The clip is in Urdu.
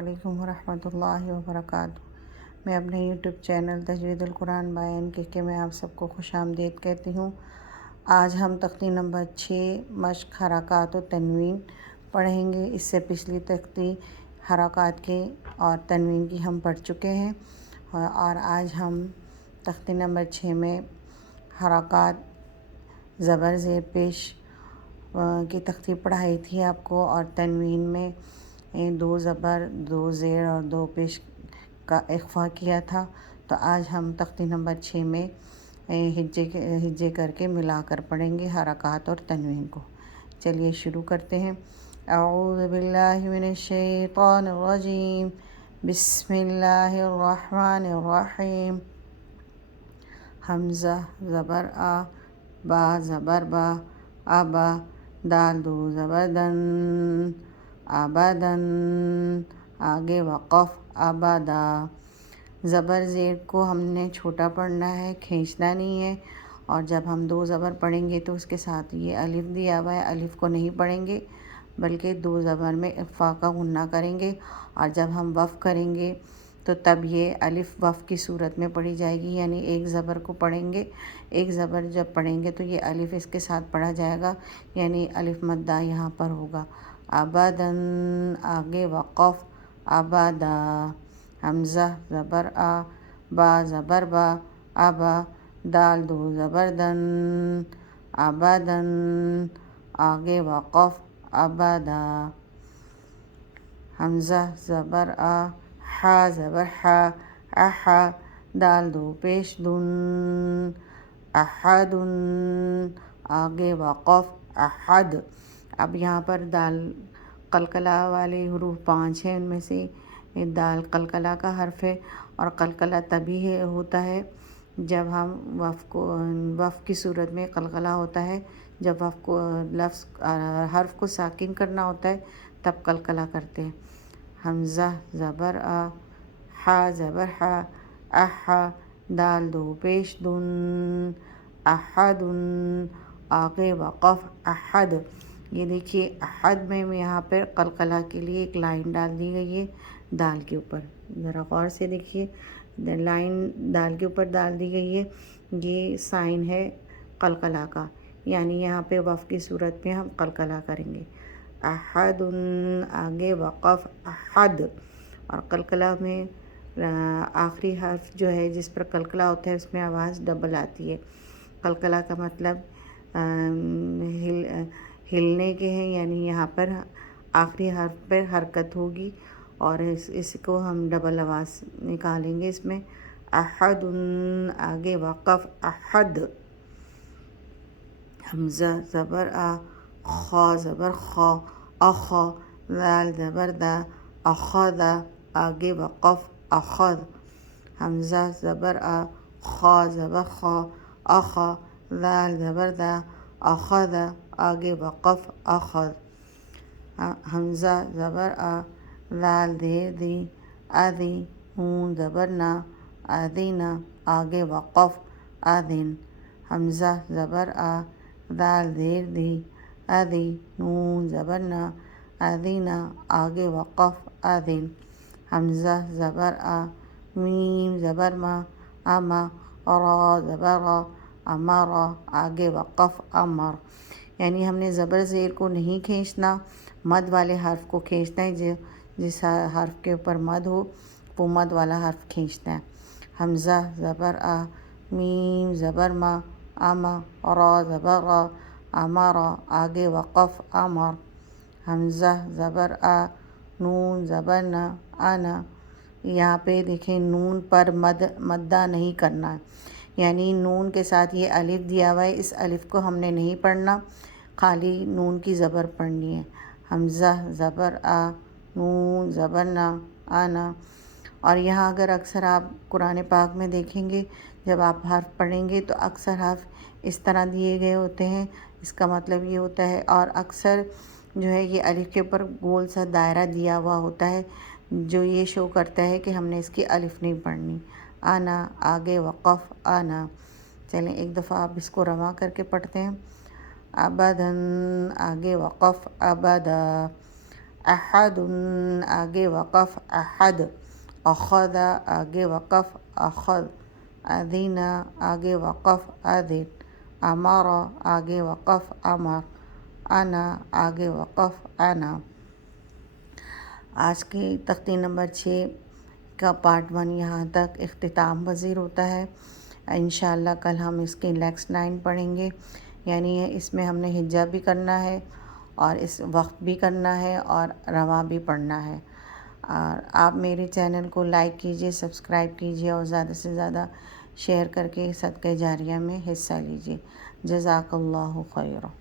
علیکم ورحمۃ اللہ وبرکاتہ۔ میں اپنے یوٹیوب چینل تجوید القرآن بائی NK میں آپ سب کو خوش آمدید کہتی ہوں۔ آج ہم تختی نمبر 6 مشق حرکات و تنوین پڑھیں گے۔ اس سے پچھلی تختی حرکات کی اور تنوین کی ہم پڑھ چکے ہیں، اور آج ہم تختی نمبر 6 میں حرکات زبر زیر پیش کی تختی پڑھائی تھی آپ کو، اور تنوین میں 2 زبر 2 زیر اور 2 پیش کا اخفا کیا تھا۔ تو آج ہم تختی نمبر 6 میں ہجے کر کے ملا کر پڑھیں گے حرکات اور تنوین کو۔ چلیے شروع کرتے ہیں۔ اعوذ باللہ من الشیطان الرجیم، بسم اللہ الرحمن الرحیم۔ حمزہ زبر آ، با زبر با، ابا، دال 2 زبر دن، ابدن، آگے وقف ابدا۔ زبر زیر کو ہم نے چھوٹا پڑھنا ہے، کھینچنا نہیں ہے، اور جب ہم 2 زبر پڑھیں گے تو اس کے ساتھ یہ الف دیا ہوا ہے، الف کو نہیں پڑھیں گے بلکہ 2 زبر میں اخفا کا غنہ کریں گے، اور جب ہم وقف کریں گے تو تب یہ الف وقف کی صورت میں پڑھی جائے گی، یعنی ایک زبر کو پڑھیں گے، ایک زبر جب پڑھیں گے تو یہ الف اس کے ساتھ پڑھا جائے گا، یعنی الف مدہ یہاں پر ہوگا۔ ابدن، آگے وقف ابدا۔ حمزہ زبر آ، با زبر با، ابا، دال 2 زبر دن، ابدن، آگے وقف ابدا۔ حمزہ زبر آ، ہا زبر ہا، احا، دال 2 پیش دن، احدن، آگے وقف احد۔ اب یہاں پر دال قلقلہ والے حروف 5 ہیں، ان میں سے دال قلقلہ کا حرف ہے، اور قلقلہ تبھی ہوتا ہے جب ہم وقف کی صورت میں قلقلہ ہوتا ہے، جب وقف کو حرف کو ساکن کرنا ہوتا ہے تب قلقلہ کرتے ہیں۔ حمزہ زبر آ، ہا زبر ہا، احا، دال 2 پیش دن، احدن، آگے وقف احد۔ یہ دیکھیے احد میں یہاں پر قلقلہ کے لیے ایک لائن ڈال دی گئی ہے دال کے اوپر، ذرا غور سے دیکھیے، لائن دال کے اوپر ڈال دی گئی ہے، یہ سائن ہے قلقلہ کا، یعنی یہاں پہ وقف کی صورت میں ہم قلقلہ کریں گے۔ احدن، آگے وقف احد، اور قلقلہ میں آخری حرف جو ہے جس پر قلقلہ ہوتا ہے اس میں آواز ڈبل آتی ہے۔ قلقلہ کا مطلب ہلنے کے ہیں، یعنی یہاں پر آخری حرف پر حرکت ہوگی، اور اس کو ہم ڈبل آواز نکالیں گے اس میں۔ احدن، آگے وقف احد۔ حمزہ زبر آ، خا زبر خا، اخا، دال زبر دا، اخذا، آگے وقف اخذ۔ حمزہ زبر آ، خا زبر خا، اخا، دال زبر دا، اخذا، آگے وقف اخذ۔ حمزہ زبر آ، دال زیر دی، ادی، نون زبر نا، ادینا، آگے وقف اذن۔ حمزہ زبر آ، دال زیر دی، ادی، نون زبر نا، ادینا، آگے وقف اذن۔ حمزہ زبر آ، میم زبر ما، اما، را زبر را، امارا، آگے وقف امر۔ یعنی ہم نے زبر زیر کو نہیں کھینچنا، مد والے حرف کو کھینچنا ہے، جس حرف کے اوپر مد ہو وہ مد والا حرف کھینچنا ہے۔ حمزہ زبر آ، میم زبر ما، اما، را زبر را، امارا، آگے وقف امر۔ حمزہ زبر آ، نون زبر نا، انا، یہاں پہ دیکھیں نون پر مدہ نہیں کرنا ہے، یعنی نون کے ساتھ یہ الف دیا ہوا ہے، اس الف کو ہم نے نہیں پڑھنا، خالی نون کی زبر پڑھنی ہے۔ حمزہ زبر آ، نون زبر نا، انا، اور یہاں اگر اکثر آپ قرآن پاک میں دیکھیں گے جب آپ حرف پڑھیں گے تو اکثر حرف اس طرح دیے گئے ہوتے ہیں، اس کا مطلب یہ ہوتا ہے، اور اکثر جو ہے یہ الف کے اوپر گول سا دائرہ دیا ہوا ہوتا ہے جو یہ شو کرتا ہے کہ ہم نے اس کی الف نہیں پڑھنی۔ آنا، آگے وقف آنا۔ چلیں ایک دفعہ آپ اس کو رواں کر کے پڑھتے ہیں۔ ابدن، آگے وقف ابدا۔ احد آگے وقف احد، اخذ آگے وقف اخذ، اذن آگے وقف اذن، امر آگے وقف امر، انا آگے وقف انا۔ آج کی تختی نمبر 6 کا پارٹ 1 یہاں تک اختتام پذیر ہوتا ہے۔ انشاءاللہ کل ہم اس کے نیکسٹ 9 پڑھیں گے، یعنی اس میں ہم نے ہجا بھی کرنا ہے اور اس وقت بھی کرنا ہے اور رواں بھی پڑھنا ہے۔ اور آپ میرے چینل کو لائک کیجئے، سبسکرائب کیجئے اور زیادہ سے زیادہ شیئر کر کے صدقہ جاریہ میں حصہ لیجئے۔ جزاک اللہ خیر۔